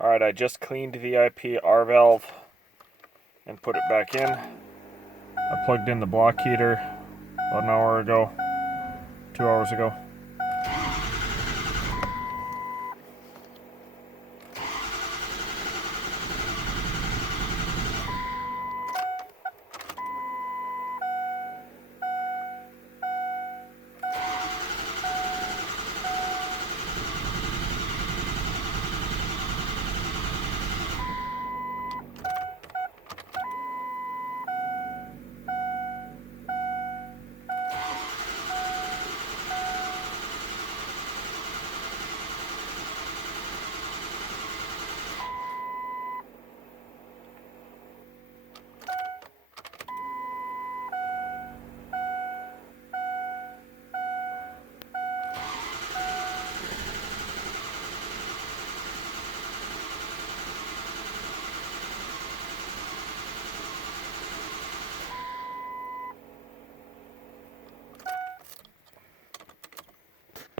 Alright, I just cleaned the IP R valve and put it back in. I plugged in the block heater about an hour ago, 2 hours ago.